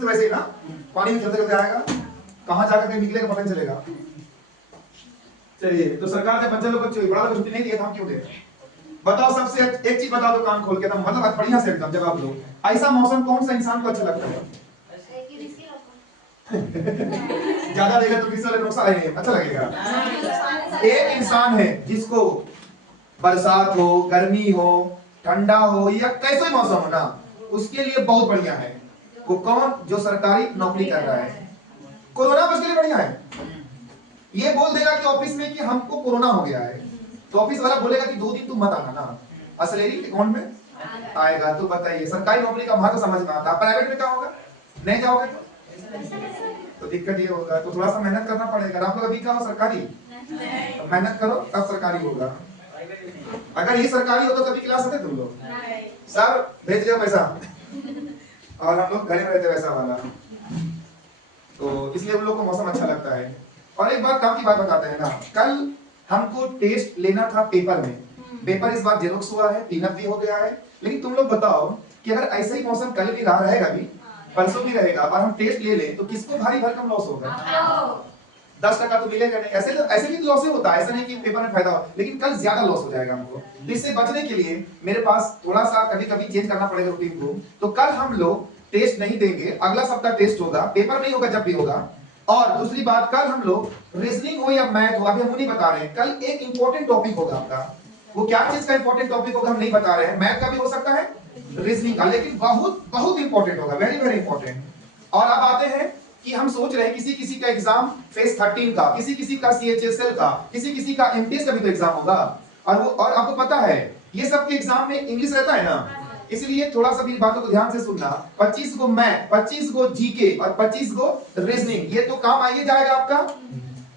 तो वैसे ही ना, पानी में चलते चलते आएगा, कहाँ जाकर के निकलेगा पता नहीं चलेगा। चलिए, तो सरकार ने बच्चे लोग को बड़ा लोग छुट्टी नहीं दिया था, हम क्यों दे? बताओ, सबसे एक चीज बता दो कान खोल के, मतलब बढ़िया से एकदम जवाब दो। ऐसा मौसम कौन सा इंसान को अच्छा लगता है? ज्यादा देगा तो किसी वाले नुकसान नहीं, अच्छा लगेगा। एक इंसान है जिसको बरसात हो, गर्मी हो, ठंडा हो या कैसा मौसम हो ना, उसके लिए बहुत बढ़िया है। वो कौन? जो सरकारी नौकरी कर रहा है। कोरोना उसके लिए बढ़िया है। ये बोल देगा कि ऑफिस में कि हमको कोरोना हो गया है, तो ऑफिस वाला बोलेगा कि 2 दिन तुम मत आना ना, सैलरी अकाउंट में आएगा। तो बताइए, सरकारी नौकरी का महत्व समझ में आता है। प्राइवेट में क्या होगा? नहीं जाओगे तो दिक्कत ये होगा। तो थोड़ा सा मेहनत करना पड़ेगा। आप लोग अभी क्या हो, सरकारी तो मेहनत करो तब सरकारी होगा। अगर ये सरकारी हो तो कभी क्लास आते तुम लोग? सर भेज दो पैसा, और हम लोग घर में रहते वैसा वाला। तो इसलिए उन लोग को मौसम अच्छा लगता है। और एक बात, काम की बात बताते हैं ना, कल हमको टेस्ट लेना था पेपर में। पेपर इस बार जेरोक्स हुआ है, क्लीनअप भी हो गया है। लेकिन तुम लोग बताओ कि अगर ऐसा ही मौसम कल भी रहा रहेगा, भी परसों भी रहेगा, और हम टेस्ट ले लें तो किसको भारी भरकम लॉस होगा? 10% तो मिलेगा नहीं। ऐसे भी लॉस होता है, ऐसा नहीं कि पेपर में फायदा हो, लेकिन कल ज्यादा लॉस हो जाएगा हमको। तो इससे बचने के लिए मेरे पास थोड़ा सा कभी कभी चेंज करना पड़ेगा रूटीन को। तो कल हम लोग टेस्ट नहीं देंगे, अगला सप्ताह टेस्ट होगा, पेपर नहीं होगा जब भी होगा। और दूसरी बात, कल हम लोग रीजनिंग हो या मैथ हो, अभी हम नहीं बता रहे हैं, कल एक इंपॉर्टेंट टॉपिक होगा आपका। वो क्या चीज का इंपॉर्टेंट टॉपिक होगा हम नहीं बता रहे हैं। मैथ का भी हो सकता है, रीजनिंग का, लेकिन बहुत बहुत इंपॉर्टेंट होगा, वेरी वेरी इंपॉर्टेंट। और अब आते हैं कि हम सोच रहे हैं किसी किसी का एग्जाम फेज 13 का, किसी किसी का CHSL का, किसी किसी का MTS का भी तो एग्जाम होगा। और आपको पता है ये सब के एग्जाम में इंग्लिश रहता है ना, इसलिए थोड़ा सा भी बातों को ध्यान से सुनना। 25 गो मैथ, 25 गो जीके और 25 गो रीजनिंग, ये तो काम आइए जाएगा आपका,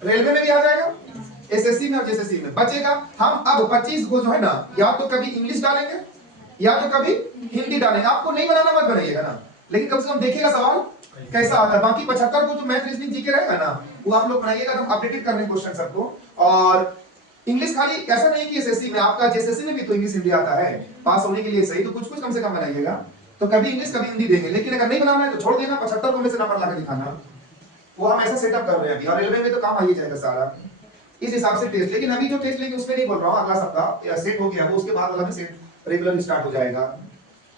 रेलवे में भी आ जाएगा, SSC में और JSSC में बचेगा। हम अब 25 गो जो है ना, या तो कभी इंग्लिश डालेंगे या तो कभी हिंदी डालेंगे। आपको नहीं बनाना मत बनाइएगा ना, लेकिन कम से कम देखिएगा सवाल कैसा आता है। बाकी 75 को जो मैथ रीजनिंग जीके रहेगा ना, वो आप लोग बनाइएगा, तो अपडेटेड कर रहे हैं क्वेश्चन सबको। और इंग्लिश खाली ऐसा नहीं कि SSC में, आपका JSSC में भी तो इंग्लिश हिंदी आता है पास होने के लिए, सही तो कुछ कुछ कम से कम बनाइएगा। तो कभी इंग्लिश कभी हिंदी देंगे, लेकिन अगर नहीं बनाना है तो छोड़ देना, 75 को में से नंबर लाकर दिखाना। वो हम ऐसा सेटअप कर रहे हैं अभी, और रेलवे में तो काम आइए जाएगा सारा इस हिसाब से टेस्ट। लेकिन अभी जो टेस्ट लेंगे उसमें नहीं बोल रहा हूँ, अगला सप्ताह सेट हो गया वो, उसके बाद वाला भी सेट रेगुलर स्टार्ट हो जाएगा।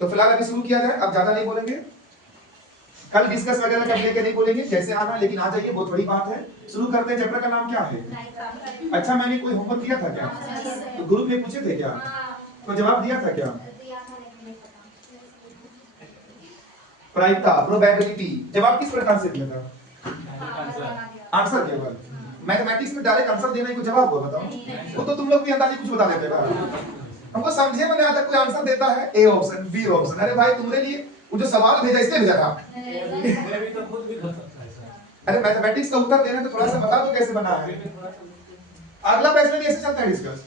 तो फिलहाल अभी शुरू किया जाए, अब ज्यादा नहीं बोलेंगे, कल डिस्कस वगैरह कर लेके नहीं बोलेंगे कैसे आना, लेकिन आ जाइए, बहुत बड़ी बात है। शुरू करते हैं। चैप्टर का नाम क्या है? अच्छा, मैंने कोई होमवर्क दिया था क्या? तो ग्रुप में पूछे थे क्या? तो जवाब दिया था क्या? प्रायिकता, प्रोबेबिलिटी, जवाब किस प्रकार से दिया था? आंसर केवल मैथमेटिक्स में डायरेक्ट आंसर देने को जवाब हुआ, बताओ। वो तो तुम लोग भी अंदाजे कुछ बता देते हो, हमको समझे में नहीं आता। कोई आंसर देता है A ऑप्शन, B ऑप्शन, अरे भाई तुमने लिए वो जो सवाल भेजा इसलिए भेजा था। अरे मैथमेटिक्स का उत्तर देना तो थोड़ा सा बता दो कैसे बना है। अगला बैच में भी ऐसे चलता है डिस्कस,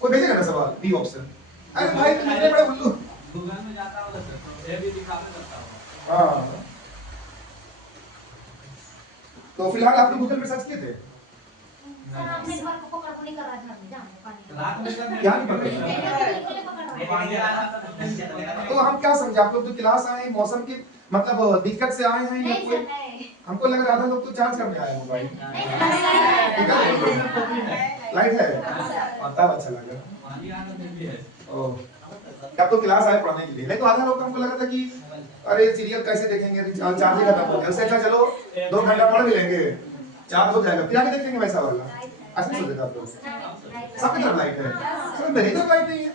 कोई भेजेगा ना सवाल B ऑप्शन, अरे भाई तुम इतने बड़े उल्लू। गूगल में जाता होगा सर, ये भी दिखाने करता होगा। हां, तो फिलहाल आप लोग गूगल पे सर्च किए थे? सर आपने एक बार को पकड़ नहीं कर रहा था, रात में क्या नहीं पकड़ रहा। तो हम क्या समझे, आप लोग तो क्लास आए मौसम की मतलब दिक्कत से आए हैं या कोई? हमको लग रहा था लोग तो चार्ज करने आए हो भाई। लाइट है, तब अच्छा लगा। ओह, अब तो क्लास आए पढ़ने के लिए, नहीं तो आधा लोग हमको लगा था कि अरे सीरियल कैसे देखेंगे, चार्ज ही खत्म हो गया, उससे अच्छा चलो 2 घंटा पढ़ भी लेंगे, चार्ज हो जाएगा, फिर आगे देखेंगे वैसा वाला। ऐसे सोचे थे आप लोग? सबकी तरफ लाइट है, सर मेरी तरफ लाइट नहीं है।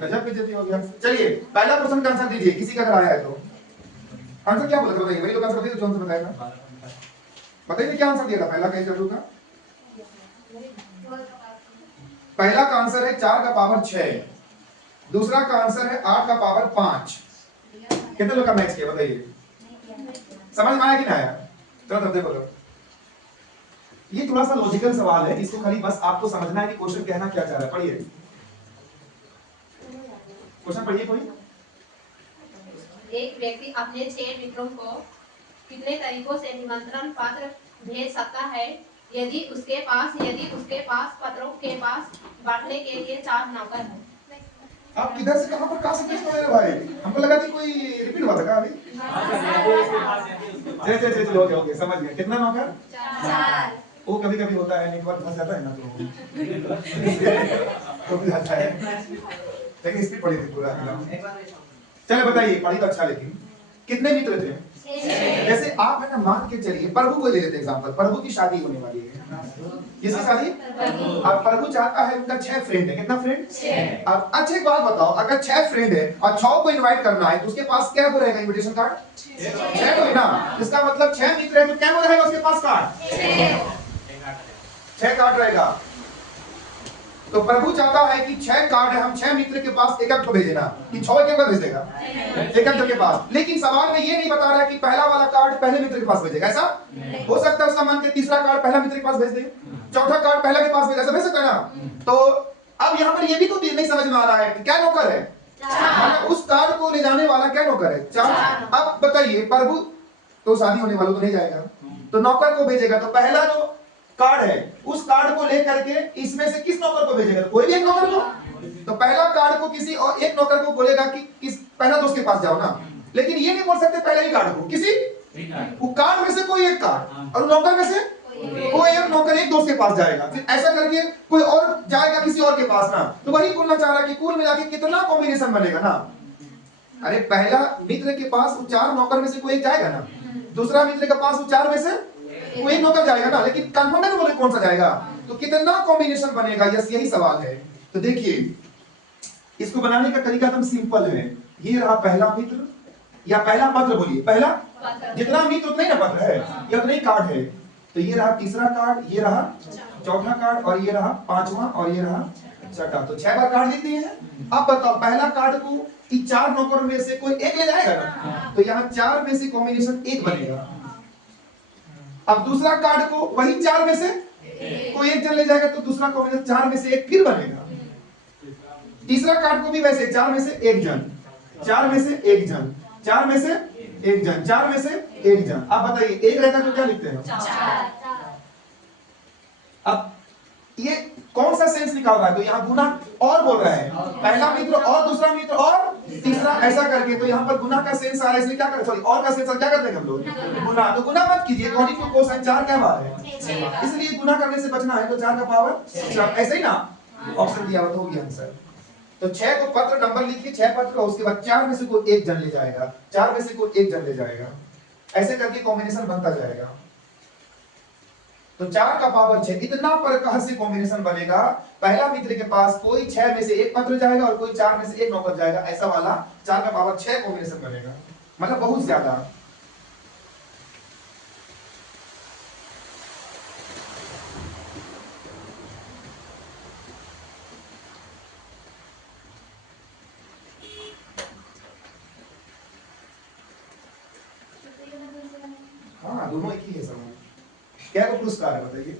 गजब बेइज्जती हो गया। चलिए पहला क्वेश्चन का आंसर दीजिए, किसी का अगर आया है तो। आंसर क्या बोला था बताइए, वही लोग आंसर बताइए जो आंसर बताएगा। बताइए क्या आंसर दिया था पहला, कैसे का? पहला का आंसर है 4 का पावर 6, दूसरा का आंसर है 8 का पावर 5। कितने लोग का मैच किया बताइए, समझ में आया कि नहीं आया? चलो तब देखो, ये थोड़ा सा लॉजिकल सवाल है, इसको खाली बस आपको समझना है कि क्वेश्चन कहना क्या चाह रहा है। पढ़िए क्वेश्चन, पढ़िए कोई। एक व्यक्ति अपने 6 मित्रों को कितने तरीकों से निमंत्रण पत्र भेज सकता है यदि उसके पास पत्रों के पास बांटने के लिए 4 नौकर हैं? आप किधर से कहां पर कहां से पूछते हो मेरे भाई? हमको लगा कि कोई रिपीट हुआ था क्या अभी? चलिए हो गया, समझ गए। कितना नौकर? 4। वो कभी कभी होता है, नेटवर्क फंस जाता है ना तो भी जाता है, लेकिन स्पीड पड़ी थी पूरा। चले बताइए, पढ़ी तो अच्छा, लेकिन कितने मित्र थे? जैसे आप है ना, मान के चलिए प्रभु को ले लेते एग्जांपल, प्रभु की शादी होने वाली है। किसकी शादी? अब प्रभु चाहता है उनका 6 फ्रेंड है। कितना फ्रेंड? 6। अब अच्छा एक बात बताओ, अगर 6 फ्रेंड है और 6 को इनवाइट करना है तो उसके पास क्या को रहेगा इनविटेशन कार्ड? 6 को ना। इसका मतलब 6 मित्र है तो क्या को रहेगा उसके पास कार्ड? 6 कार्ड रहेगा। तो प्रभु चाहता है कि 6 कार्ड है, हम 6 मित्र के पास एक को भेजना, कि 6 एक भेज देगा एक के पास। लेकिन सवाल में ये नहीं बता रहा है कि पहला वाला कार्ड पहले मित्र के पास भेजेगा। ऐसा हो सकता है उसका मन के तीसरा कार्ड पहला मित्र के पास भेज दे, चौथा कार्ड पहला के पास भेज, ऐसा भेज सकता है ना। तो अब यहाँ पर ये भी तो नहीं समझ में आ रहा है कि क्या नौकर है? उस कार्ड को ले जाने वाला क्या नौकर है? 4। अब बताइए, प्रभु तो शादी होने वालों को नहीं जाएगा, तो नौकर को भेजेगा। तो पहला जो कार्ड है उस कार्ड को लेकर के इसमें से किस नौकर को भेजेगा? कोई भी एक नौकर को। तो पहला कार्ड को किसी और एक नौकर को बोलेगा कि किस पहला दोस्त के पास जाओ ना, लेकिन ये नहीं बोल सकते पहले ही कार्ड को, किसी वो कार्ड में से कोई एक कार्ड, और नौकर में से कोई एक नौकर एक दोस्त के पास जाएगा, फिर ऐसा करके कोई और जाएगा किसी और के पास ना। तो वही बोलना चाह रहा है कि कुल मिला के कितना कॉम्बिनेशन बनेगा ना। अरे पहला मित्र के पास वो 4 नौकर में से कोई एक जाएगा ना, दूसरा मित्र के पास वो 4 में से कोई एक नौकर जाएगा ना, लेकिन कंफर्म नहीं बोले कौन सा जाएगा, तो कितना कॉम्बिनेशन बनेगा, यस यही सवाल है। तो देखिए इसको बनाने का तरीका एकदम सिंपल है। ये रहा पहला मित्र या पहला पत्र, बोलिए पहला, जितना मित्र उतना ही ना पत्र है, या उतना ही कार्ड है। तो ये रहा तीसरा कार्ड, ये रहा चौथा कार्ड, और ये रहा पांचवा, और ये रहा छठा। तो 6 बार कार्ड लिख दिए हैं। अब बताओ पहला कार्ड को 4 नौकर में से कोई एक ले जाएगा ना, तो यहाँ 4 में से कॉम्बिनेशन 1 बनेगा। अब दूसरा कार्ड को वही 4 में से कोई एक जन ले जाएगा, तो दूसरा कॉम्बिनेशन 4 में से 1 फिर बनेगा। तीसरा कार्ड को भी वैसे 4 में से 1 जन, 4 में से 1 जन, 4 में से 1 जन, 4 में से 1 जन। अब बताइए 1 रहता तो क्या लिखते हैं? 4। अब ये कौन सा सेंस लिखा हुआ है? तो यहाँ गुना और बोल रहा है, पहला मित्र और दूसरा मित्र और तीसरा, ऐसा करके। तो यहाँ पर गुना का सेंस आ रहा है, इसलिए क्या करें, सॉरी और का सेंस क्या करते हैं हम लोग? गुना। तो गुना मत कीजिए, अकॉर्डिंग टू कोसाइन 4 क्या बार है, इसलिए गुना करने से बचना है। तो 4 का पावर 4, ऐसे ही ना ऑप्शन दिया हुआ तो होगी आंसर। तो 6 को पत्र नंबर लिखिए, 6 पत्र का, उसके बाद 4 में से कोई एक जन ले जाएगा, 4 में से कोई एक जन ले जाएगा, ऐसे करके कॉम्बिनेशन बनता जाएगा। तो 4 का पावर 6, इतना प्रकार से कॉम्बिनेशन बनेगा। पहला मित्र के पास कोई 6 में से एक पत्र जाएगा और कोई 4 में से एक नौकर जाएगा, ऐसा वाला 4 का पावर 6 कॉम्बिनेशन बनेगा, मतलब बहुत ज्यादा। हाँ दोनों एक ही है सब। क्या को पुरस्कार है बताइए?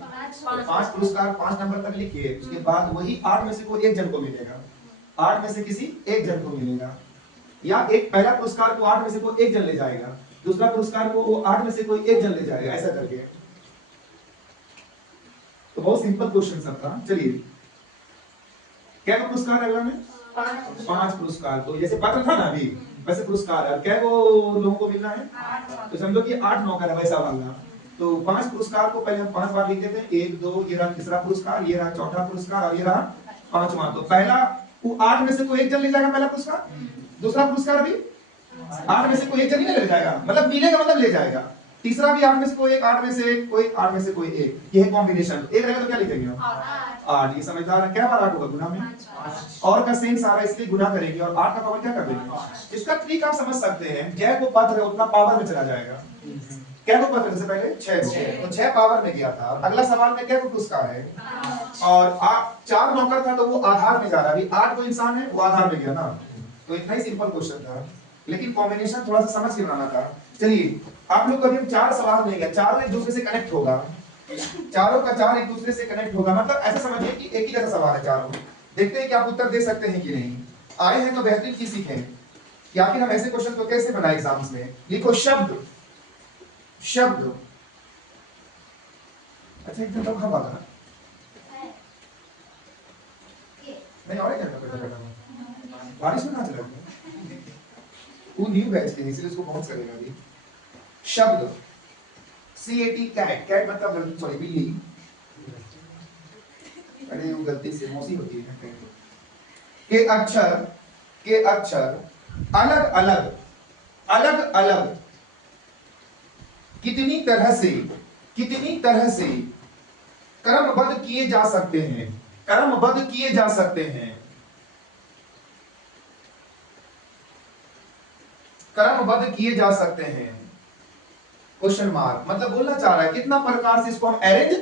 5 पुरस्कार, 5 नंबर तक लिखिए। उसके बाद वही 8 में से कोई एक जन को मिलेगा, 8 में से किसी एक जन को मिलेगा, या एक पहला पुरस्कार को 8 में से कोई एक जन ले जाएगा, दूसरा पुरस्कार को वो 8 में से कोई एक जन ले जाएगा, ऐसा करके। तो बहुत सिंपल क्वेश्चन सब था। चलिए क्या को पुरस्कार है अगला में? 5 पुरस्कार। तो जैसे पत्र था ना अभी, वैसे पुरस्कार है। क्या को लोगों को मिलना है? तो समझो कि 8 नौकर है वैसा वाला। तो 5 पुरस्कार को पहले हम 5 बार लिख देते हैं, 1 2, ये रहा तीसरा पुरस्कार, ये रहा चौथा पुरस्कार, और ये रहा पांचवा। तो पहला वो 8 में से कोई एक जन ले जाएगा पहला पुरस्कार, दूसरा पुरस्कार भी 8 में से कोई एक जन ही ले जाएगा, मतलब मिलेगा मतलब ले जाएगा, तीसरा भी 8 में से कोई एक, 8 में से कोई, 8 में से कोई एक, ये है कॉम्बिनेशन। एक रहेगा तो क्या लिखेंगे हम? 8। ये समझदार है। क्या बार 8 होगा गुना में? और का सेंस आ रहा है इसलिए गुना करेंगे, और 8 का पावर क्या कर देंगे? इसका ट्रिक आप समझ सकते हैं, जय को पत्र है उतना पावर में चला जाएगा। क्या को पत्र से पहले 6 को, तो 6 पावर में गया था। अगला सवाल में क्या को पुरस्कार है, और 4 नौकर था तो वो आधार में जा रहा है, अभी 8 को इंसान है वो आधार में गया ना। तो इतना ही सिंपल क्वेश्चन था, लेकिन कॉम्बिनेशन थोड़ा सा समझ के बनाना था। चलिए आप लोग कभी 4 सवाल लेंगे, चारों एक दूसरे से कनेक्ट होगा, चारों का 4 एक दूसरे से कनेक्ट होगा, मतलब ऐसा समझिए कि एक ही जैसा सवाल है चारों। देखते हैं कि आप उत्तर दे सकते हैं कि नहीं। आए हैं तो बेहतरीन चीज सीखें कि आखिर हम ऐसे क्वेश्चन को कैसे बनाए एग्जाम्स में। लिखो शब्द, शब्द। अच्छा एकदम तो कहां बात है नहीं, और क्या करना बारिश में कहाँ चला गया? वो न्यू बैच के इसलिए उसको बाउंस करेगा अभी। शब्द CAT कैट, कैट मतलब सॉरी बिल्ली, अरे वो गलती से मौसी होती है। के अक्षर अलग अलग अलग अलग कितनी तरह से क्रमबद्ध किए जा सकते हैं, क्रमबद्ध किए जा सकते हैं, क्रमबद्ध किए जा सकते हैं। क्वेश्चन मार्क मतलब बोलना चाह रहा है कितना प्रकार से इसको हम अरेंज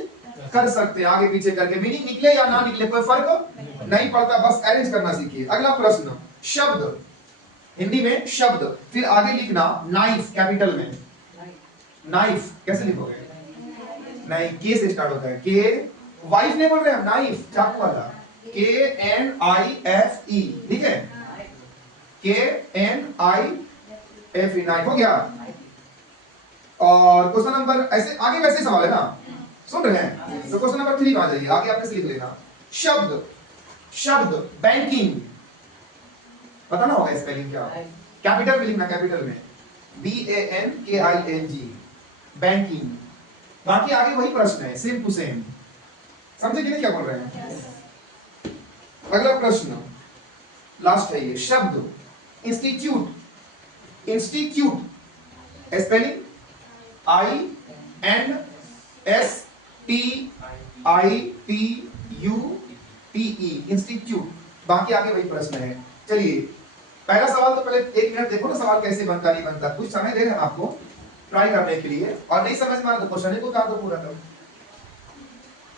कर सकते हैं, आगे पीछे करके मीनिंग निकले या ना निकले कोई फर्क नहीं पड़ता, बस अरेंज करना सीखिए। अगला प्रश्न, शब्द, हिंदी में शब्द, फिर आगे लिखना नाइफ कैपिटल में। नाइफ कैसे लिखोगे? नहीं, के से स्टार्ट होता है। के वाइफ नहीं बोल रहे हैं, नाइफ चाकू वाला, KNIFE, ठीक है, KNIFE, नाइफ हो गया। और क्वेश्चन नंबर ऐसे आगे वैसे सवाल है ना, सुन रहे हैं? तो क्वेश्चन नंबर 3 आ जाइए, आगे आपने से लिख लेना। शब्द, शब्द बैंकिंग, पता ना होगा स्पेलिंग क्या, कैपिटल में लिखना, कैपिटल में BANKING, बैंकिंग। बाकी आगे वही प्रश्न है, सेम टू सेम, समझे कि नहीं क्या बोल रहे हैं? अगला प्रश्न लास्ट है ये, शब्द institute, institute spelling INSTITUTE, institute. बाकी आगे वही प्रश्न है। चलिए पहला सवाल तो पहले 1 मिनट देखो ना सवाल कैसे बनता नहीं बनता, कुछ समय दे रहे हैं आपको ट्राई करने के लिए, और नहीं समझ में आ तो क्वेश्चन को उतार दो पूरा कर।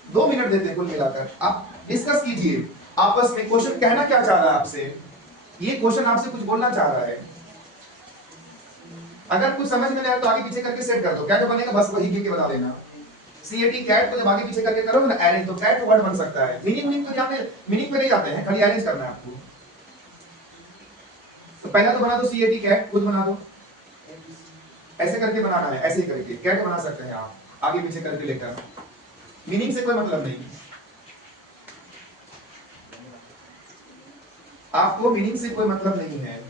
2 मिनट देते हैं कुल मिलाकर, आप डिस्कस कीजिए आपस में, क्वेश्चन कहना क्या चाह रहा है आपसे, ये क्वेश्चन आपसे कुछ बोलना चाह रहा है। अगर कुछ समझ में नहीं आया तो आगे पीछे करके सेट कर दो, क्या जो बनेगा बस वही के बता देना। CAT कैट को जब आगे पीछे करके करोगे ना अरेंज, तो कैट वर्ड बन सकता है। मीनिंग तो ध्यान में, मीनिंग पे नहीं जाते हैं, खाली अरेंज करना है आपको। तो पहला तो बना दो CAT कैट, खुद बना दो, ऐसे करके बनाना है, ऐसे ही करके कैट बना सकते हैं आप, आगे पीछे करके लेकर, मीनिंग से कोई मतलब नहीं, आपको मीनिंग से कोई मतलब नहीं है।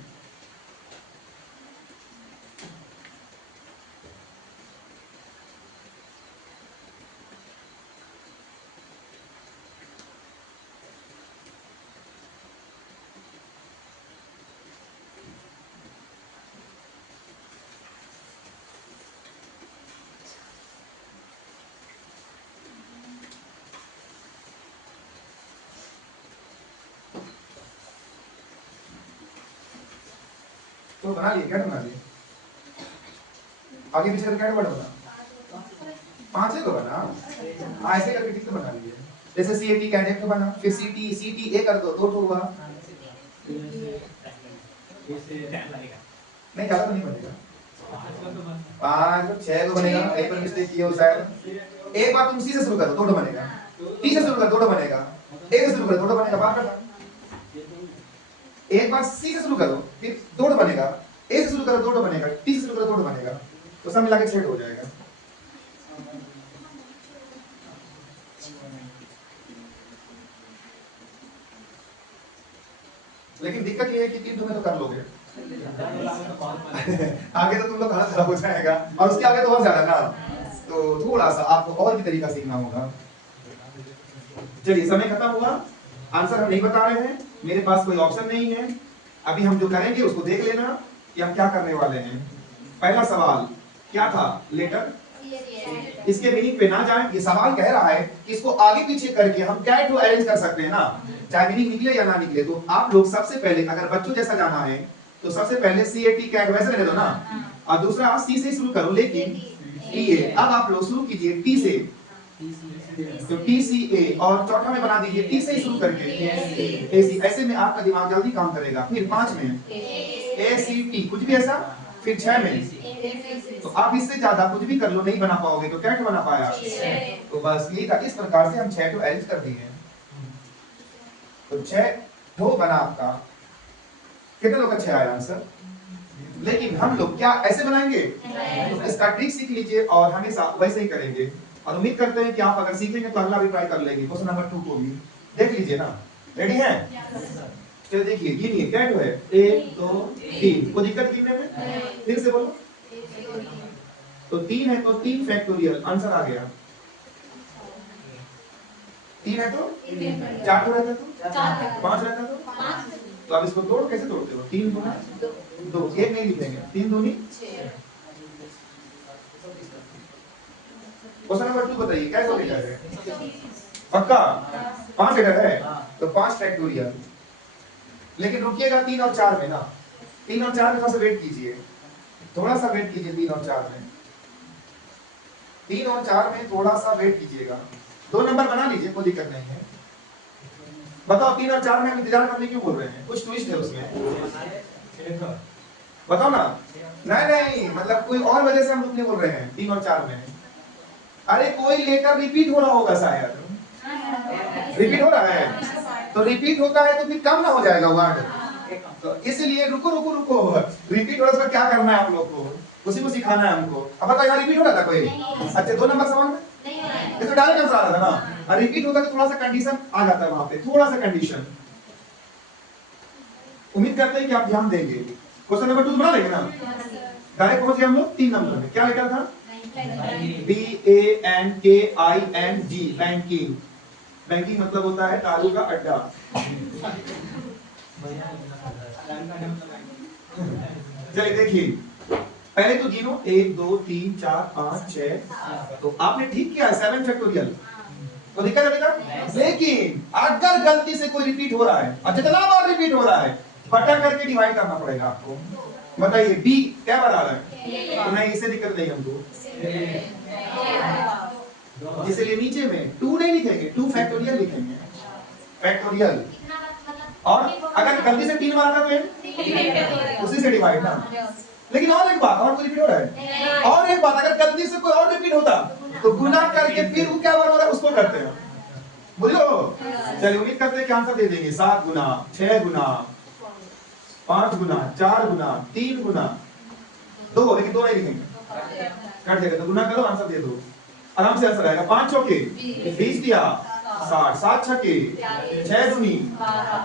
तो बना लिए, कैट बना लिए, आगे पीछे करके कैट वर्ड बना, 5 है तो बना, ऐसे करके ठीक तो बना लिए। जैसे CAT कैट एक तो बना, फिर CT कर दो, 2 तो हुआ, नहीं ज्यादा तो नहीं बनेगा, 5 6 तो बनेगा, एक पर मिस्टेक किया हो शायद। एक बार तुम C से शुरू करो, 2 बनेगा, T से शुरू करो, 2 बनेगा, A से शुरू करो, 2 बनेगा, बात करना। एक बार C से शुरू करो, फिर 2 बनेगा, A से शुरू करो, 2 बनेगा, T से शुरू करो, 2 बनेगा, तो सब मिला के 6 हो जाएगा। लेकिन दिक्कत ये है कि 3 में तो कर लोगे आगे तो तुम लोग खाना खराब हो जाएगा, और उसके आगे तो और ज्यादा ना, तो थोड़ा सा आपको और भी तरीका सीखना होगा। चलिए समय खत्म हुआ, आंसर हम नहीं बता रहे हैं, मेरे पास कोई ऑप्शन नहीं है। अभी हम जो करेंगे उसको देख लेना कि हम क्या करने वाले हैं। पहला सवाल क्या था, लेटर, इसके मीनिंग पे ना जाए, ये सवाल कह रहा है कि इसको आगे पीछे करके हम कैट को अरेंज कर सकते हैं ना, चाहे मीनिंग निकले या ना निकले। तो आप लोग सबसे पहले अगर बच्चों जैसा जाना है तो सबसे पहले CAT कैट वैसे रहने दो ना, और दूसरा C से शुरू करो, लेकिन TA। अब आप लोग शुरू कीजिए T से, तो TCA, और चौथा में बना दीजिए T से शुरू करके AC, ऐसे में आपका दिमाग जल्दी काम करेगा। फिर 5 में ACT, कुछ भी ऐसा, फिर 6 में, तो आप इससे ज्यादा कुछ भी कर लो नहीं बना पाओगे, तो कैट बना पाया। तो बस यही था, इस प्रकार से हम 6 को अरेंज कर दिए। तो 6 ठो बना आपका, कितने लोग का 6 आया आंसर। लेकिन हम लोग क्या ऐसे बनाएंगे, तो इसका ट्रिक सीख लीजिए और हमेशा वैसे ही करेंगे, और उम्मीद करते हैं कि आप अगर सीखेंगे तो अगला भी ट्राई कर लेंगे, क्वेश्चन नंबर 2 को भी देख लीजिए ना। रेडी हैं? चलिए देखिए गिनिए क्या है, 1 2 3, कोई दिक्कत गिनने में? फिर से बोलो। तो 3 है तो 3 फैक्टोरियल आंसर आ गया। 3 है तो 4 तो रहता तो 5 रहता तो आप इसको तोड़ कैसे तोड़ते हो? 3 गुना 2, एक नहीं लिखेंगे, 3 दूनी। क्वेश्चन नंबर 2 बताइए क्या बोलेगा? पक्का 5 लेटर है तो 5 फैक्टोरियल। लेकिन रुकिएगा 3 और 4 में ना, 3 और 4 में थोड़ा सा वेट कीजिए, थोड़ा सा वेट कीजिए 3 और 4 में, 3 और 4 में थोड़ा सा वेट कीजिएगा। 2 नंबर बना लीजिए, कोई दिक्कत नहीं है। बताओ 3 और 4 में हम इंतजार करने क्यों बोल रहे हैं? कुछ ट्विस्ट है उसमें, बताओ ना। नहीं मतलब कोई और वजह से हम रुकने बोल रहे हैं 3 और 4 में। अरे कोई लेकर रिपीट हो रहा होगा शायद, रिपीट हो रहा है तो रिपीट होता है तो फिर कम ना हो जाएगा वर्ड, तो इसलिए रुको रुको रुको, रिपीट हो रहा है क्या करना है आप लोग को, उसी को सिखाना है हमको। अब बताओ यहाँ रिपीट हो रहा था कोई? अच्छा 2 नंबर सवाल में इसमें डायरेक्ट आंसर आ रहा था ना, और रिपीट होता है तो थोड़ा सा कंडीशन आ जाता है वहां पे, थोड़ा सा कंडीशन। उम्मीद करते हैं कि आप ध्यान देंगे। क्वेश्चन नंबर 2 बना लेंगे ना, डायरेक्ट पहुंच गए हम लोग 3 नंबर में। क्या लेटर था? BANKING, banking. बैंकिंग मतलब होता है दारू का अड्डा। चलिए देखिए पहले तो गिनो 1 2 3 4 5 6, तो आपने ठीक किया 7 फैक्टोरियल, तो दिक्कत है बेटा। लेकिन अगर गलती से कोई रिपीट हो रहा है और जितना बार रिपीट हो रहा है बटा करके डिवाइड करना पड़ेगा आपको। बताइए बी क्या बराबर है? तो नहीं इसे दिक्कत नहीं हमको, इसलिए नीचे में 2 नहीं लिखेंगे, 2 फैक्टोरियल लिखेंगे, फैक्टोरियल। और अगर गलती से 3 मारा था तो उसी से डिवाइड ना। लेकिन और एक बात, और कोई रिपीट हो रहा है? और एक बात, अगर गलती से कोई और रिपीट होता तो गुना करके फिर वो क्या बार हो रहा है उसको करते हैं, बुझलो। चलिए उम्मीद करते हैं कि आंसर दे देंगे। 7 गुना 6 गुना 5 गुना 4 गुना 3 गुना 2, लेकिन 2 नहीं लिखेंगे, कट जाएगा, तो गुना करो आंसर दे दो, आराम से आंसर आएगा। 5 चौके 20 दिया 60, 7 छक्के 6 दूनी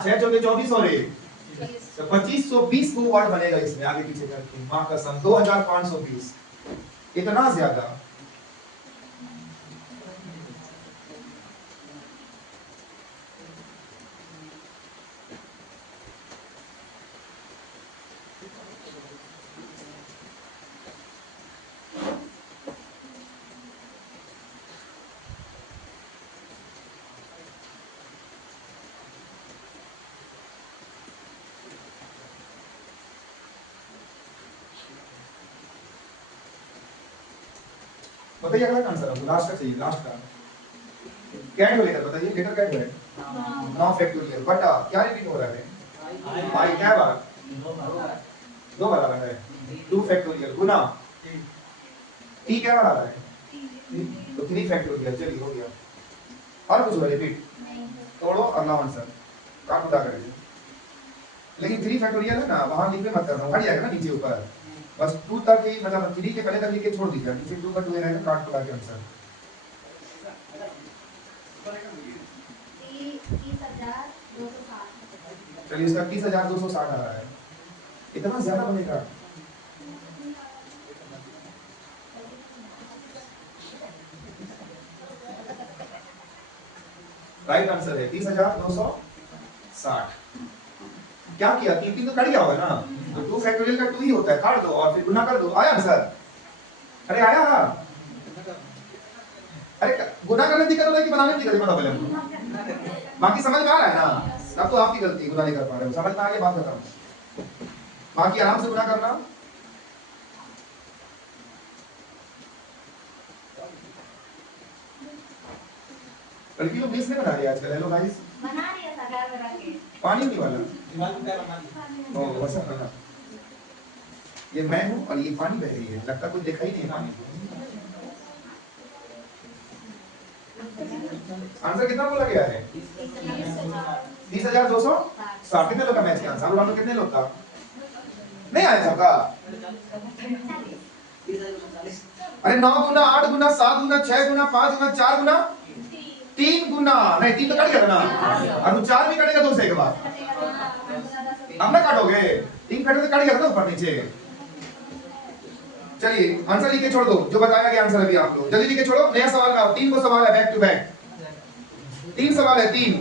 6 चौके 24 और 1 तो 2520 को वर्ड बनेगा इसमें आगे पीछे करके। मां कसम 2520, इतना ज्यादा। बताइए अगला आंसर आपको लास्ट का चाहिए, लास्ट का कैट हो लेकर बताइए, लेटर कैट है 9 फैक्टोरियल बटा क्या रिपीट हो रहा है? आई क्या बार 2 बार आ रहा है, 2 फैक्टोरियल गुना टी क्या बार आ रहा है तो 3 फैक्टोरियल। चलिए हो गया। और कुछ हो रिपीट तोड़ो और ना आंसर काट उड़ा करिए। लेकिन 3 फैक्टोरियल है ना, वहां लिख के मत करना, हट जाएगा ना नीचे ऊपर, बस 2 तक ही मतलब 3 के पहले तक लिख के छोड़ दीजिए, नीचे 2 का 2 रहेगा, काट उड़ा के आंसर। 30,260। चलिए इसका 30,260 आ रहा है, इतना ज्यादा बनेगा। राइट आंसर है 30,260। क्या किया? 3 तो कट गया होगा ना, तो 2 फैक्टोरियल का 2 ही होता है, काट दो और फिर गुना कर दो, आया आंसर। अरे आया, अरे गुना करने दिक्कत हो रहा है कि बनाने में दिक्कत है? बताओ पहले हमको, बाकी समझ में आ रहा है ना? अब तो आपकी गलती, गुना नहीं कर पा रहे हो, समझ में आ गया, बात बताओ, बाकी आराम से गुना करना। लड़की लोग बेस नहीं बना रही आजकल, हेलो गाइस, बना रही है सगार बना के, पानी नहीं वाला। ओ वैसा बना, ये मैं हूँ और ये पानी बह रही है, लगता कोई देखा ही नहीं पानी को। आंसर कितना बोला गया है? 30,260। कितने लोग का मैच का आंसर? और कितने लोग का नहीं आया सबका? अरे 9 गुना 8 गुना 7 गुना 6 गुना 5 गुना 4 गुना 3 गुना, नहीं 3 तो कट गया था ना, और वो 4 भी कटेगा तो उसे के बाद अब ना काटोगे, 3 कटे तो कट गया था ना ऊपर नीचे। चलिए आंसर लिख के छोड़ दो, जो बताया गया आंसर अभी आप लोग जल्दी लिख के छोड़ो। नया सवाल का 3 को सवाल है बैक टू बैक, 3 सवाल है 3,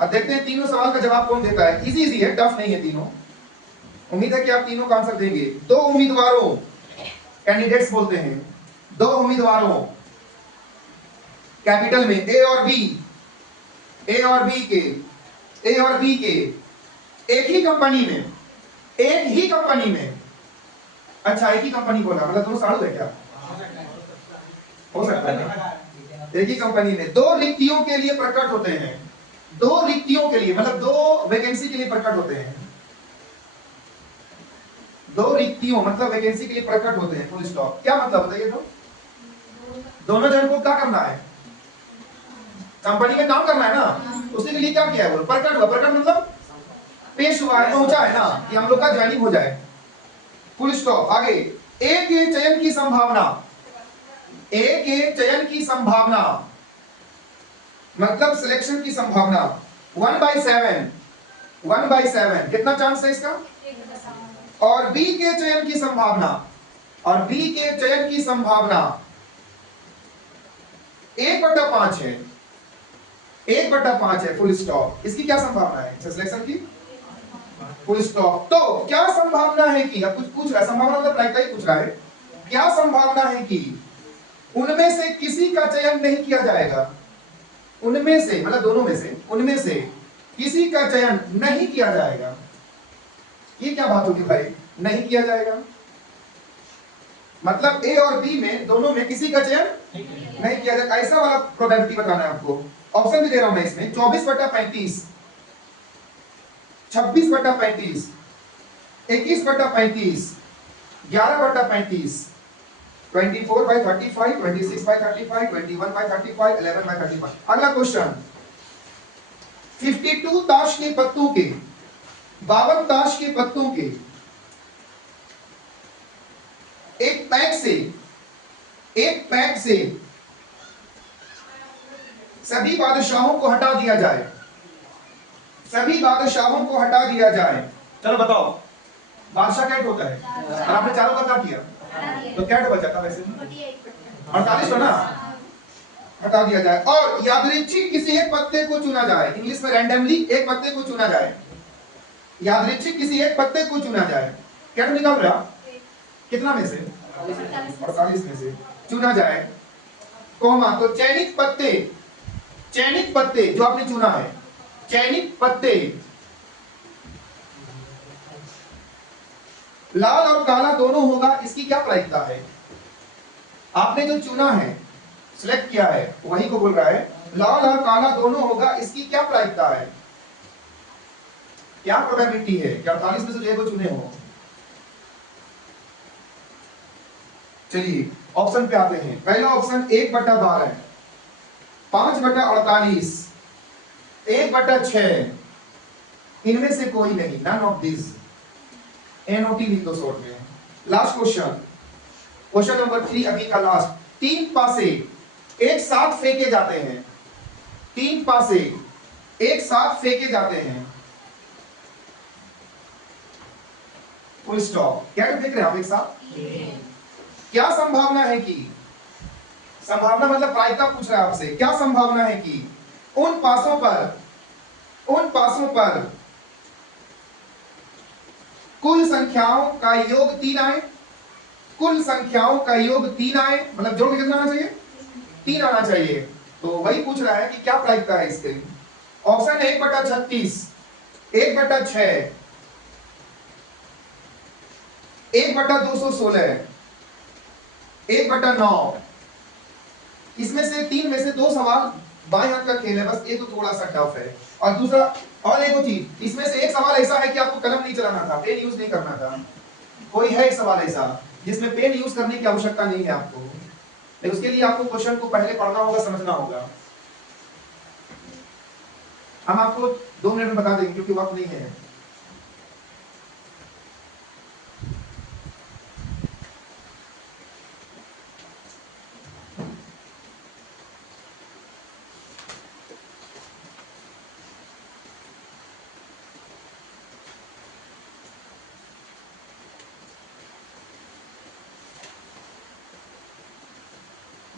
और देखते हैं तीनों सवाल का जवाब कौन देता है। इजी इजी है, टफ नहीं है तीनों। उम्मीद है कि आप तीनों का आंसर देंगे। 2 उम्मीदवारों, कैंडिडेट्स बोलते हैं, 2 उम्मीदवारों कैपिटल में ए और बी, ए और बी के, ए और बी के एक ही कंपनी में, एक ही कंपनी में, अच्छा एक ही कंपनी बोला मतलब दोनों साड़ू है क्या, हो सकता है एक ही कंपनी में 2 रिक्तियों के लिए प्रकट होते हैं, 2 रिक्तियों के लिए मतलब 2 वैकेंसी के लिए प्रकट होते हैं, 2 रिक्तियों मतलब वैकेंसी के लिए प्रकट होते हैं, फुल स्टॉप। क्या मतलब बताइए तो, दोनों जन को क्या करना है, कंपनी में काम करना है ना, उसके लिए क्या किया है, वो प्रकट हुआ, प्रकट मतलब पेश हुआ है, पहुंचा है ना कि हम लोग का ज्वाइनिंग हो जाए, फुल स्टॉप। आगे ए के चयन की संभावना, ए के चयन की संभावना मतलब सिलेक्शन की संभावना 1/7, 1/7 कितना चांस है इसका, और बी के चयन की संभावना, और बी के चयन की संभावना 1/5 है, 1/5 है, फुल स्टॉप। इसकी क्या संभावना है सिलेक्शन की, फुल स्टॉप। तो क्या संभावना है कि, अब कुछ पूछ रहा है, संभावना मतलब लाइक ही पूछ रहा है, क्या संभावना है कि उनमें से किसी का चयन नहीं किया जाएगा, उनमें से मतलब दोनों में से, उनमें से किसी का चयन नहीं किया जाएगा। ये क्या बात होगी भाई, नहीं किया जाएगा मतलब ए और बी में दोनों में किसी का चयन नहीं किया जाएगा, ऐसा वाला प्रोबेबिलिटी बताना है आपको। ऑप्शन भी दे रहा हूं मैं इसमें, 24/35, 26/35, 21/35, 11/35, 24/35, 26/35, 21/35, 11/35। अगला क्वेश्चन, 52 ताश के पत्तों के, 52 ताश के पत्तों के एक पैक से सभी बादशाहों को हटा दिया जाए, सभी बादशाहों को हटा दिया जाए। चलो बताओ बादशाह कैट होता है, और आपने चारों का क्या किया, तो कैट बचा था वैसे 48 तो ना, हटा दिया जाए। और यादृच्छिक किसी एक पत्ते को चुना जाए, इंग्लिश में रैंडमली एक पत्ते को चुना जाए, यादृच्छिक किसी एक पत्ते को चुना जाए। कैट निकाल रहा कितना में से, 48 में से चुना जाए, कोमा तो चयनित पत्ते, चयनित पत्ते जो आपने चुना है, चयनित पत्ते लाल और काला दोनों होगा, इसकी क्या प्रायिकता है। आपने जो चुना है, सिलेक्ट किया है, वही को बोल रहा है लाल और काला दोनों होगा, इसकी क्या प्रायिकता है, क्या प्रोबेबिलिटी है कि 48 में से जो एक को चुने हो। चलिए ऑप्शन पे आते हैं। पहला ऑप्शन 1/12, 5/48, 1/6, इनमें से कोई नहीं, नन ऑफ दिस, एनओटी लिख दो शॉर्ट में। लास्ट क्वेश्चन, क्वेश्चन नंबर 3 अभी का लास्ट। 3 पासे एक साथ फेंके जाते हैं, 3 पासे एक साथ फेंके जाते हैं, फुल स्टॉप। क्या फेंक रहे हैं आप एक साथ, क्या संभावना है कि, संभावना मतलब प्रायिकता पूछ रहा है आपसे, क्या संभावना है कि उन पासों पर, उन पासों पर कुल संख्याओं का योग 3 आए, कुल संख्याओं का योग 3 आए, मतलब जोड़ के कितना आना चाहिए, 3 आना चाहिए। तो वही पूछ रहा है कि क्या प्रायिकता है इसके। ऑप्शन 1/36, 1/6, 1/216, 1/9। इसमें से 3 में से 2 सवाल बाएं हाथ का खेल है, बस एक तो थोड़ा सा टफ है, और दूसरा और एक चीज, इसमें से एक सवाल ऐसा है कि आपको कलम नहीं चलाना था, पेन यूज नहीं करना था। कोई है एक सवाल ऐसा जिसमें पेन यूज करने की आवश्यकता नहीं है आपको, लेकिन उसके लिए आपको क्वेश्चन को पहले पढ़ना होगा, समझना होगा। हम आपको 2 मिनट में बता देंगे क्योंकि वक्त नहीं है।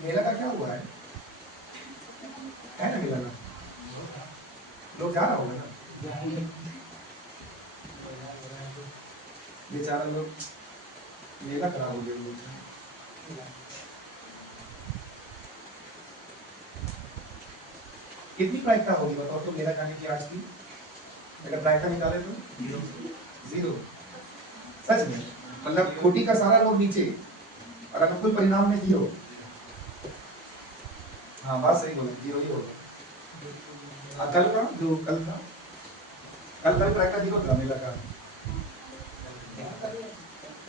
मेला का क्या हुआ है ना मेला ना, लोग जा रहा होगा ना, बेचारा लोग मेला खराब हो गया लोग। कितनी प्रायिकता होगी बताओ तो मेला जाने की आज की, अगर प्रायिकता निकाले तो जीरो। सच में मतलब कोटि का सारा लोग नीचे और अगर कोई परिणाम में जीरो। हाँ बात सही बोले, जीरो ही होगा। कल का जो कल था, कल का प्रायिकता जीरो था मेला का,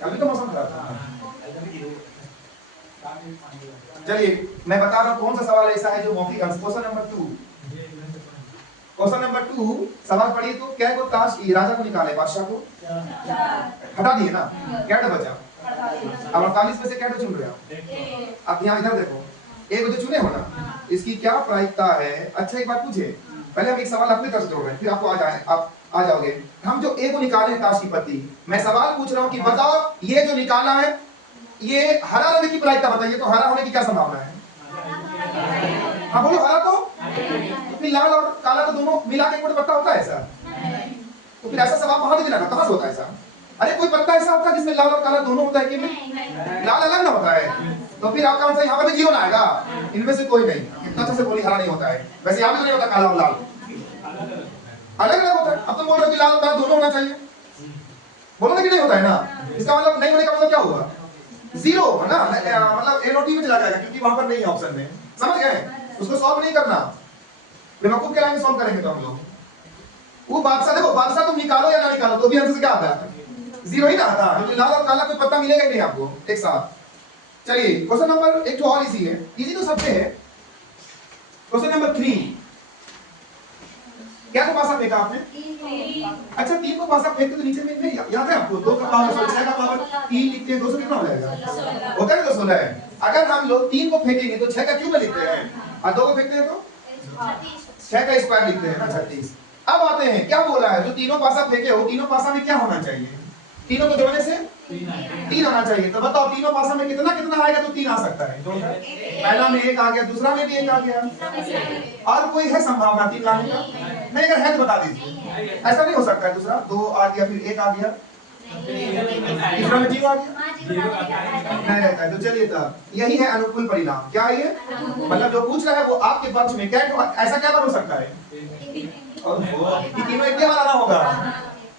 कल भी तो मौसम खराब था। चलिए मैं बता रहा हूँ कौन सा सवाल ऐसा है जो मौखिक अंश। क्वेश्चन नंबर 2, क्वेश्चन नंबर 2 सवाल पढ़िए तो क्या को ताश राजा को निकाले, बादशाह को हटा दिए ना, क्या बचा, अब 48 में से क्या चुन रहे हो आप, यहाँ इधर देखो एक जो चुने हो ना, इसकी क्या प्रायिकता है। अच्छा एक बात पूछे, पहले हम एक सवाल अपने तरफ से जोड़ रहे हैं फिर आपको आप आ जाओगे। हम जो ए को निकाले हैं ताश की पत्ती, मैं सवाल पूछ रहा हूँ कि बताओ ये जो निकाला है ये हरा रंग की प्रायिकता बताइए, तो हरा होने की क्या संभावना है। हाँ बोलो हरा, तो फिर लाल और काला तो दोनों मिला के एक पत्ता होता है ऐसा, तो फिर ऐसा सवाल कहाँ से कहाँ से होता है ऐसा। अरे कोई पत्ता ऐसा होता है जिसमें लाल और काला दोनों होता है कि लाल अलग ना होता है, तो फिर आपका आंसर यहाँ पर जीरो ना आएगा, इनमें से कोई नहीं। कितना अच्छा से बोली हरा नहीं होता है, वैसे यहाँ भी तो नहीं होता काला और लाल, अलग अलग होता है। अब तुम बोल रहे हो कि लाल और काला दोनों होना चाहिए, बोलोगे कि नहीं होता है ना, इसका मतलब नहीं होने का मतलब क्या हुआ, जीरो है ना, मतलब एनओटी में चला जाएगा क्योंकि वहां पर नहीं है ऑप्शन में, समझ गए। उसको सॉल्व नहीं करना, बेवकूफ के लाइन सॉल्व करेंगे तो हम लोग। वो बादशाह देखो, बादशाह तुम निकालो या ना निकालो तो भी आंसर से क्या आता है, जीरो ही ना आता, क्योंकि लाल और काला कोई पत्ता मिलेगा ही नहीं आपको एक साथ। चलिए क्वेश्चन नंबर एक तो और इजी है, इजी तो सबसे है। क्वेश्चन नंबर 3, क्या को पासा फेंका आपने, अच्छा 3 को पासा फेंकते तो नीचे में याद है आपको 2 का पावर 6 का पावर 3 लिखते हैं, 200 कितना हो जाएगा, होता है तो 16 है। अगर हम लोग 3 को फेंकेंगे तो 6 का क्यूब में लिखते हैं और 2 को फेंकते हैं तो 6 का स्क्वायर लिखते हैं ना, 36। अब आते हैं क्या बोला है, जो तीनों पासा फेंके हो तीनों पासा में क्या होना चाहिए, तीनों को जोड़ने से 3 आना चाहिए। तो बताओ तीनों पासा में कितना कितना आएगा तो 3 आ सकता है, जो पहला में 1 आ गया, दूसरा में भी 1 आ गया, और कोई है संभावना 3 लाने का, नहीं अगर है तो बता दीजिए। ऐसा नहीं हो सकता है, दूसरा 2 आ गया फिर 1 आ गया, तीसरा में 0 आ गया, नहीं रहता है। तो चलिए तब यही है अनुकूल परिणाम, क्या ये मतलब जो पूछ रहा है वो आपके पक्ष में, क्या ऐसा क्या बार हो सकता है कि तीनों एक बार आना होगा,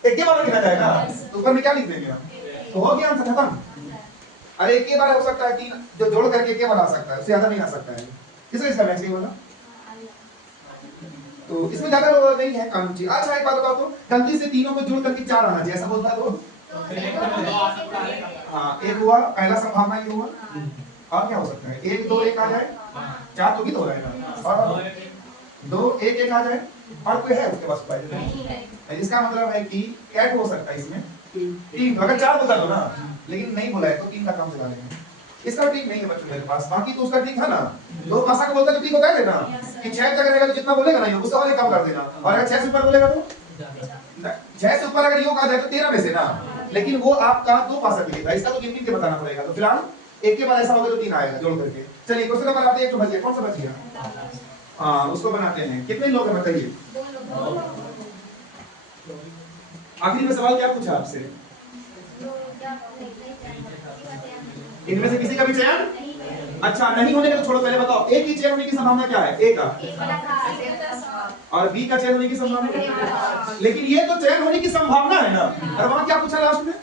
एक बार लिखा जाएगा, तो ऊपर में क्या लिख देंगे हम, तो हो गया आंसर खत्म। अरे एक बार हो सकता है, 3 जो जोड़ करके एक बार आ सकता है, उससे ज्यादा नहीं आ सकता है। किसका इसका मैक्सिमम वाला, तो इसमें ज्यादा नहीं है कानून चीज। अच्छा एक बात बताओ तो गलती से तीनों को जोड़ करके 4 आना चाहिए, ऐसा बोलता है तो हाँ 1 हुआ, पहला संभावना ये हुआ, और क्या हो सकता है 1 2 1 आ जाए, 4 तो भी तो हो जाएगा, और 2 1 1 आ जाए, और कोई है उसके पास पाए। इसका मतलब है कि कैट हो सकता है इसमें 3, अगर 4 तो कर दो ना, लेकिन नहीं बोला है तो 3 का काम चला लेंगे। इसका ट्रिक नहीं है बच्चों मेरे पास, बाकी तो उसका ट्रिक है ना, 2 भाषा का बोलता है तो ट्रिक होता है ना कि 6 तक रहेगा तो जितना बोलेगा ना उससे और कम कर देना, और अगर 6 से ऊपर बोलेगा तो 6 से ऊपर अगर योग आ जाए तो 13 में से ना, लेकिन वो आपका 2 भाषा मिलेगा, इसका तो गिनती के बताना पड़ेगा। तो फिलहाल एक के बाद ऐसा होगा तो 3 आएगा जोड़ करके। चलिए क्वेश्चन नंबर आते हैं, एक तो बच गया, कौन सा बच गया, हाँ उसको बनाते हैं। कितने लोग हैं बताइए, आखिरी में सवाल क्या पूछा आपसे, इनमें से किसी का भी चयन, अच्छा नहीं होने का तो छोड़ो, पहले बताओ ए की चयन होने की संभावना क्या है, ए का, और बी का चयन होने की संभावना, लेकिन ये तो चयन होने की संभावना है ना, और वहां क्या पूछा लास्ट में,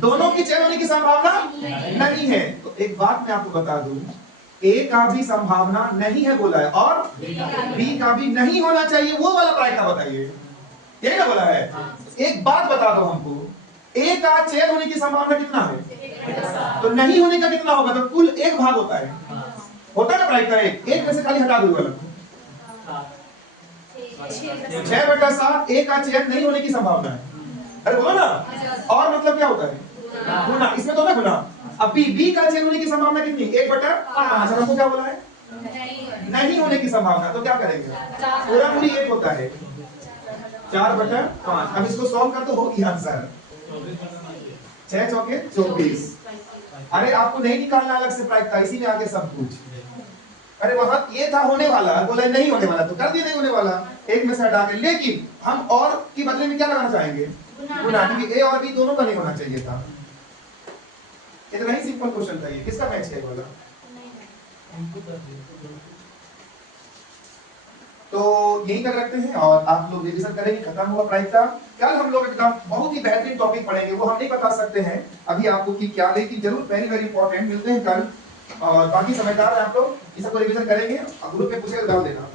दोनों की चयन होने की संभावना नहीं है। तो एक बात मैं आपको बता दूं, ए का भी संभावना नहीं है बोला है, और बी का भी नहीं होना चाहिए, वो वाला प्रायिकता बताइए, यही ना बोला है। एक बात बता दो हमको, ए का चयन होने की संभावना कितना है, तो नहीं होने का कितना होगा, तो कुल 1 भाग होता है ना प्रायिकता, 1 में से खाली हटा दो वाला 6/7 ए का चयन नहीं होने की संभावना है, अरे बोलो ना, और मतलब क्या होता है गुना, इसमें तो ना गुना। अब बी का चयन होने की संभावना कितनी, 1/5, हमको क्या बोला है नहीं होने की संभावना, तो क्या करेंगे पूरा पूरी 1 होता है, 4/5। अब इसको सॉल्व कर तो होगी आंसर 6 चौके 24, अरे आपको नहीं निकालना अलग से प्रायिकता, इसी में आगे सब कुछ। अरे वहां ये था होने वाला, बोला नहीं होने वाला तो कर दिया नहीं होने वाला, एक में से हटा के। लेकिन हम और के बदले में क्या लगाना चाहेंगे? गुना, क्योंकि ए और बी दोनों का नहीं होना चाहिए था। इतना ही सिंपल क्वेश्चन था ये। किसका मैच है वाला? तो यही तक रखते हैं और आप लोग रिवीजन करेंगे। खत्म हुआ प्रायिकता। कल हम लोग एकदम बहुत ही बेहतरीन टॉपिक पढ़ेंगे, वो हम नहीं बता सकते हैं अभी आपको कि क्या, लेकिन जरूर वेरी वेरी इंपॉर्टेंट। मिलते हैं कल और बाकी समझदार आप लोग इस सबको रिवीजन करेंगे और ग्रुप में पूछेगा डाल देना।